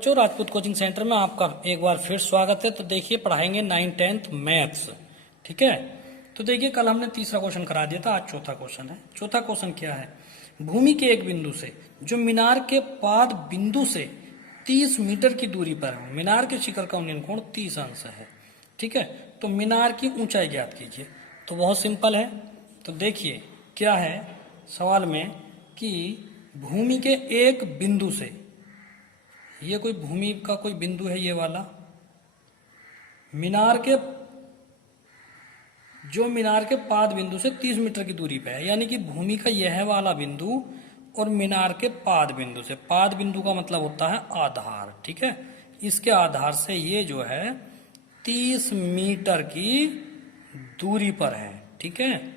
बच्चों, Rajput coaching centre में आपका एक बार फिर स्वागत है। तो देखिए, पढ़ाएंगे 9th 10th मैथ्स। ठीक है, तो देखिए कल हमने तीसरा क्वेश्चन करा दिया था, आज चौथा क्वेश्चन है। चौथा क्वेश्चन क्या है? भूमि के एक बिंदु से जो मीनार के पाद बिंदु से 30 मीटर की दूरी पर है, मीनार के शिखर का उन्नयन कोण 30 अंश है। ठीक है, तो मीनार की ऊंचाई ज्ञात कीजिए। तो बहुत सिंपल है। तो देखिए क्या है सवाल में कि भूमि के एक बिंदु से, ये कोई भूमि का कोई बिंदु है, ये वाला मीनार के जो मीनार के पाद बिंदु से 30 मीटर की दूरी पे है, यानी कि भूमि का यह वाला बिंदु और मीनार के पाद बिंदु से, पाद बिंदु का मतलब होता है आधार। ठीक है, इसके आधार से ये जो है 30 मीटर की दूरी पर है। ठीक है,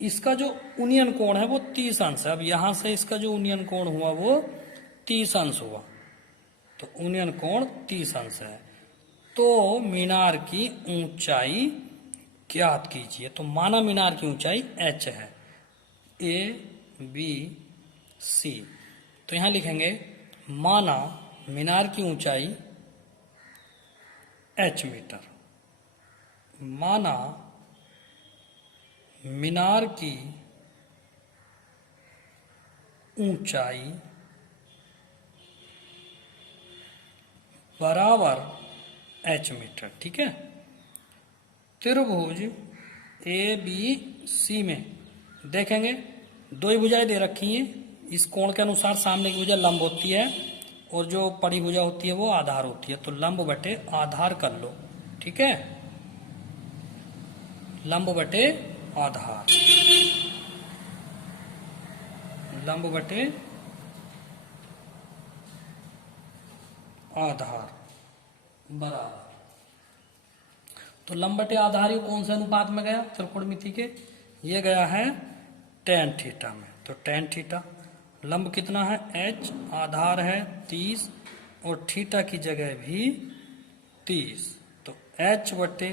इसका जो उन्नयन कोण है वो 30 अंश है। अब यहां से इसका जो उन्नयन कोण हुआ वो 30 अंश हुआ, तो उन्नयन कोण 30 अंश है। तो मीनार की ऊंचाई ज्ञात कीजिए। तो माना मीनार की ऊंचाई h है, ABC। तो यहां लिखेंगे माना मीनार की ऊंचाई h मीटर। माना मीनार की ऊंचाई बराबर h मीटर। ठीक है, त्रिभुज ABC में देखेंगे दो ही भुजाएं दे रखी हैं। इस कोण के अनुसार सामने की भुजा लंब होती है और जो पड़ी भुजा होती है वो आधार होती है। तो लंब बटे आधार कर लो। ठीक है, लंब बटे आधार, लंब बटे आधार बराबर। तो लंब बटे आधार कौन से अनुपात में गया? त्रिकोणमिति के, ये गया है tan थीटा में। तो tan थीटा, लंब कितना है h, आधार है 30 और थीटा की जगह भी 30। तो h बटे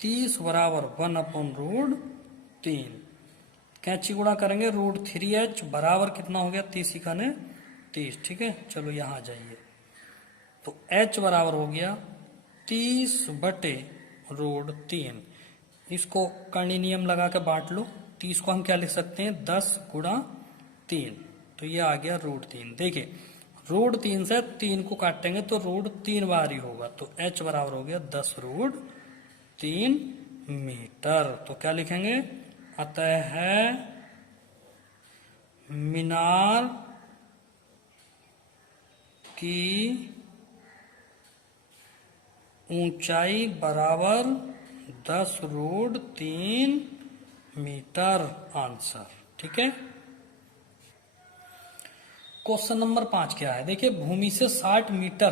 30 बराबर 1/√3। कैंची गुणा करेंगे √3h बराबर कितना हो गया? 30 का ने 30। ठीक है, चलो यहां जाइए। तो h बराबर हो गया 30/√3। इसको कर्णी नियम लगा के बांट लो। 30 को हम क्या लिख सकते हैं? 10 गुणा 3। तो ये आ गया √3। देखिए √3 से 3 को काटेंगे तो √3 बार ही होगा। तो h बराबर हो गया 10√3 मीटर। तो क्या लिखेंगे? अतः मीनार की ऊंचाई बराबर 10√3 मीटर, आंसर। ठीक है, क्वेश्चन नंबर 5 क्या है? देखिए भूमि से 60 मीटर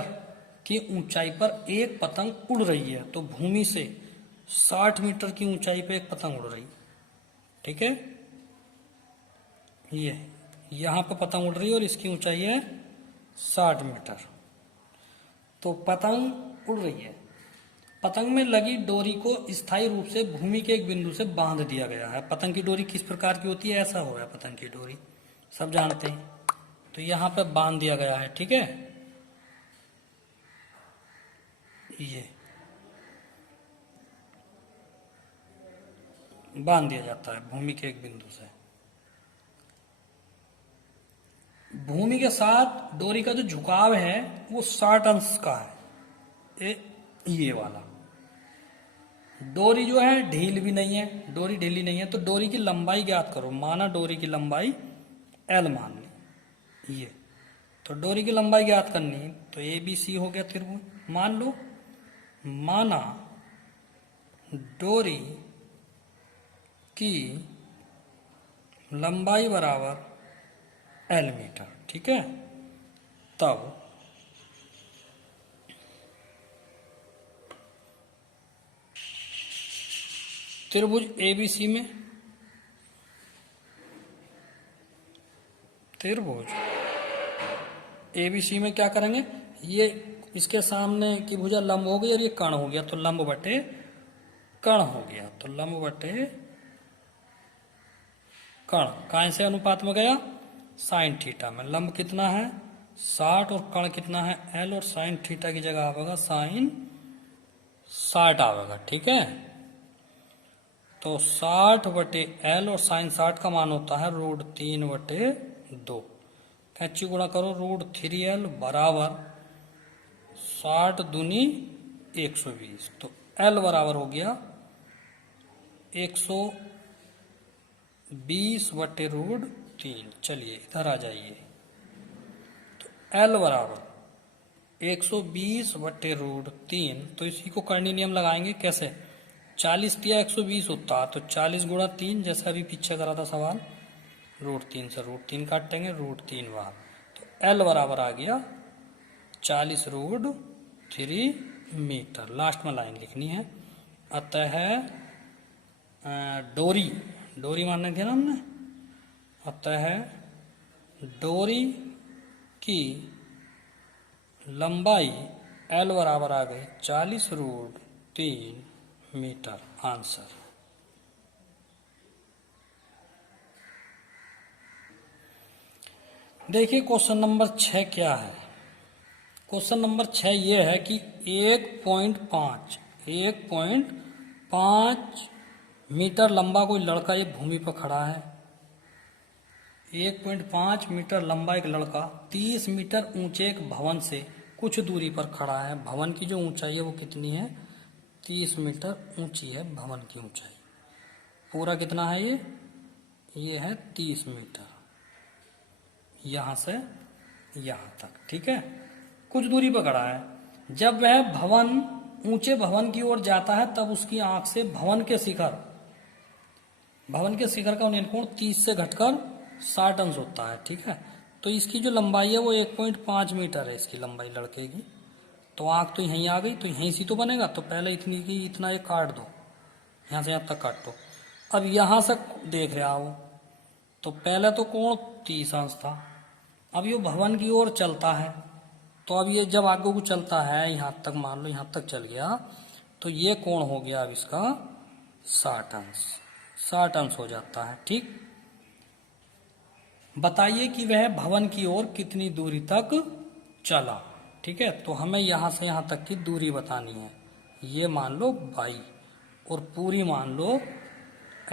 की ऊंचाई पर एक पतंग उड़ रही है। तो भूमि से 60 मीटर की ऊंचाई पर एक पतंग उड़ रही है। ठीक है, ये यहां पर पतंग उड़ रही है और इसकी ऊंचाई है 60 मीटर। तो पतंग उड़ रही है, पतंग में लगी डोरी को स्थायी रूप से भूमि के एक बिंदु से बांध दिया गया है। पतंग की डोरी किस प्रकार की होती है? ऐसा हो है पतंग की डोरी, सब जानते हैं। तो यहां पे बांध दिया गया है। ठीक है, ये बांध दिया जाता है भूमि के एक बिंदु से। भूमि के साथ डोरी का जो झुकाव है वो 60 अंश का है। ये वाला डोरी जो है ढील भी नहीं है, डोरी ढीली नहीं है। तो डोरी की लंबाई ज्ञात करो। माना डोरी की लंबाई L मान ली, ये तो डोरी की लंबाई ज्ञात करनी है। तो ABC हो गया त्रिभुज। मान लो माना डोरी की लंबाई बराबर L मीटर। ठीक है, तब त्रिभुज ABC में, त्रिभुज ABC में क्या करेंगे? ये इसके सामने की भुजा लंब हो गई और ये कर्ण हो गया। तो लंब बटे कर्ण हो गया। तो लंब बटे कर्ण काय से अनुपात में गया? साइन थीटा में। लंब कितना है? 60 और कण कितना है L, और साइन थीटा की जगह आवेगा साइन 60 आवेगा। ठीक है, तो 60/L और साइन 60 का मान होता है √3/2। कैंची गुणा करो, √3L बराबर 60 दूनी 120, तो L बराबर हो गया 120/√3। चलिए इधर आ जाइए, तो L बराबर 120/√3, तो इसी को कर्णी नियम लगाएंगे। कैसे? 40 दिया 120 होता, तो 40 गुणा 3, जैसा अभी पीछे करा था सवाल, √3 से √3 काटेंगे, √3 बार, तो L बराबर आ गया 40√3 मीटर। लास्ट में लाइन लिखनी है। अतः डोरी मानने थे ना हमने, अतः डोरी की लंबाई L बराबर आ गई 40√3 मीटर। आंसर। देखिए क्वेश्चन नंबर 6 क्या है। क्वेश्चन नंबर 6 ये है कि 1.5 मीटर लंबा कोई लड़का ये भूमि पर खड़ा है। 1.5 मीटर लंबा एक लड़का 30 मीटर ऊंचे एक भवन से कुछ दूरी पर खड़ा है। भवन की जो ऊंचाई है वो कितनी है? 30 मीटर ऊंची है भवन की ऊंचाई। पूरा कितना है ये है 30 मीटर, यहां से यहां तक। ठीक है, कुछ दूरी पर खड़ा है। जब वह ऊंचे भवन की ओर जाता है तब उसकी आंख से भवन के शिखर का उन्नयन कोण 30 से घटकर 60 अंश होता है। ठीक है, तो इसकी जो लंबाई है वो 1.5 मीटर है, इसकी लंबाई लड़के की। तो आंख तो यहीं आ गई, तो यहीं से तो बनेगा, तो पहले इतनी की इतना एक काट दो, यहां से यहां तक काट दो। अब यहां से देख रहा हो तो पहले तो कोण 30 अंश था, अब ये भवन की ओर चलता है, तो अब ये जब आगे को चलता है यहां तक, मान लो यहां तक चल गया, तो ये कोण हो गया अब इसका 60 अंश हो जाता है। ठीक, बताइए कि वह भवन की ओर कितनी दूरी तक चला। ठीक है, तो हमें यहां से यहां तक की दूरी बतानी है। ये मान लो y और पूरी मान लो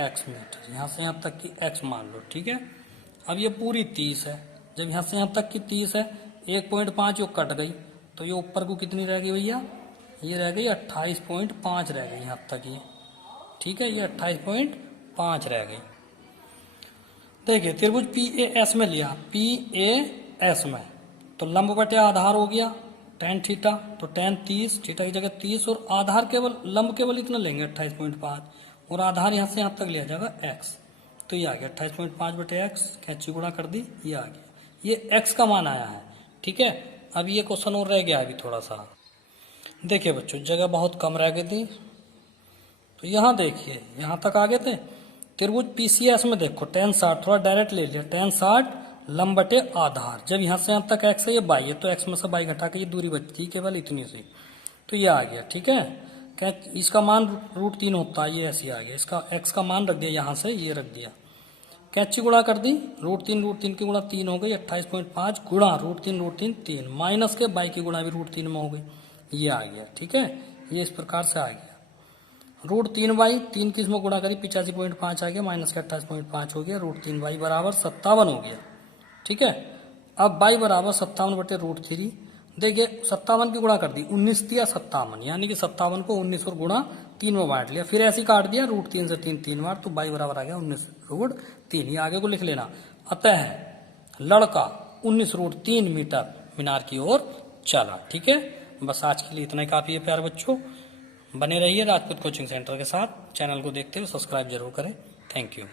x मीटर, यहां से यहां तक की x मान लो। ठीक है, अब ये पूरी 30 है, जब यहां से यहां तक की 30 है, 1.5 यो कट गई, तो ये ऊपर को कितनी रह गई भैया? ये रह गई 28.5 रह गई यहां तक ये। ठीक है, ये 28.5 रह गई। देखिए त्रिभुज PAS में लिया, PAS में तो लंब बटे आधार हो गया tan थीटा, तो tan 30, थीटा की जगह 30, और आधार केवल लंब केवल इतना लेंगे 28.5, और आधार यहां से यहां तक लिया जाएगा x, तो ये आ गया 28.5/x, कैंची गुणा कर दी, ये आ गया, ये x का मान आया है। ठीक है, अब ये क्वेश्चन और रह गया अभी थोड़ा सा। देखिए बच्चों जगह बहुत कम रह गई थी, तो यहां देखिए यहां तक आ गए थे। त्रिभुज PCS में देखो tan 60, थोड़ा डायरेक्ट ले लिया, tan 60 लंब बटे आधार, जब यहां से यहां तक x है, ये y है, तो x में से y घटा के ये दूरी बचती केवल इतनी सी, तो ये आ गया। ठीक है, इसका मान √3 होता है, ये ऐसे आ गया, इसका x का मान रख दिया, यहां से ये रख दिया, कैंची गुणा कर दी, √3 की गुणा 3 हो गई, 28.5 गुणा √3 3, माइनस के y की गुणा भी √3 में हो गई, ये आ गया। ठीक है, ये इस प्रकार से आ गया, √3y 3 की इसमें गुणा करी 85.5 आ गया, माइनस के 28.5 हो गया, √3y बराबर 57 हो गया। ठीक है, अब y बराबर 57/√3। देखिए 57 की गुणा कर दी, 19 दिया 57, यानी कि 57 को 19 और गुणा 3 में बांट लिया, फिर ऐसे काट दिया √3 से 3 बार, तो y बराबर आ गया 19√3। ये आगे को लिख लेना। अतः लड़का 19√3 मीटर मीनार की ओर चला। ठीक है, बस आज के लिए इतना ही काफी है प्यारे बच्चों। बने रहिए राजपूत कोचिंग सेंटर के साथ। चैनल को देखते हुए सब्सक्राइब जरूर करें। Thank you.